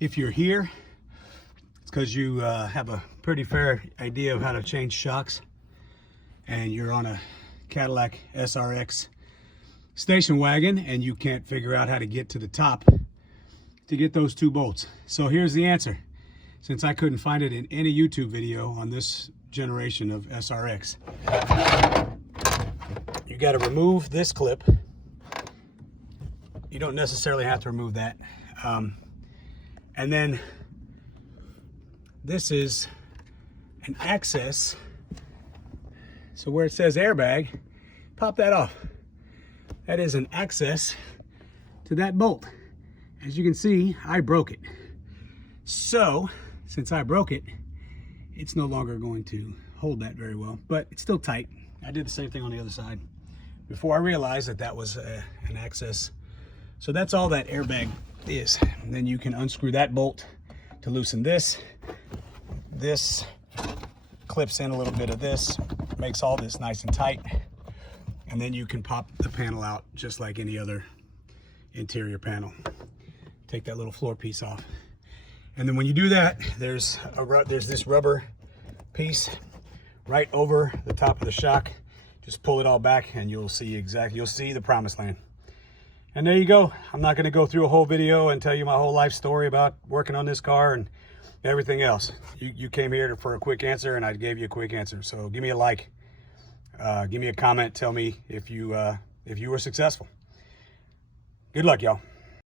If you're here, it's because you have a pretty fair idea of how to change shocks, and you're on a Cadillac SRX station wagon and you can't figure out how to get to the top to get those two bolts. So here's the answer. Since I couldn't find it in any YouTube video on this generation of SRX, you got to remove this clip. You don't necessarily have to remove that. And then this is an access. So where it says airbag, pop that off. That is an access to that bolt. As you can see, I broke it. So since I broke it, it's no longer going to hold that very well, but it's still tight. I did the same thing on the other side before I realized that that was an access. So that's all that airbag is. And then you can unscrew that bolt to loosen this. This clips in a little bit of this, makes all this nice and tight. And then you can pop the panel out just like any other interior panel. Take that little floor piece off. And then when you do that, there's this rubber piece right over the top of the shock. Just pull it all back and you'll see the promised land. And there you go. I'm not going to go through a whole video and tell you my whole life story about working on this car and everything else. You came here for a quick answer and I gave you a quick answer. So give me a like, give me a comment, tell me if you were successful. Good luck, y'all.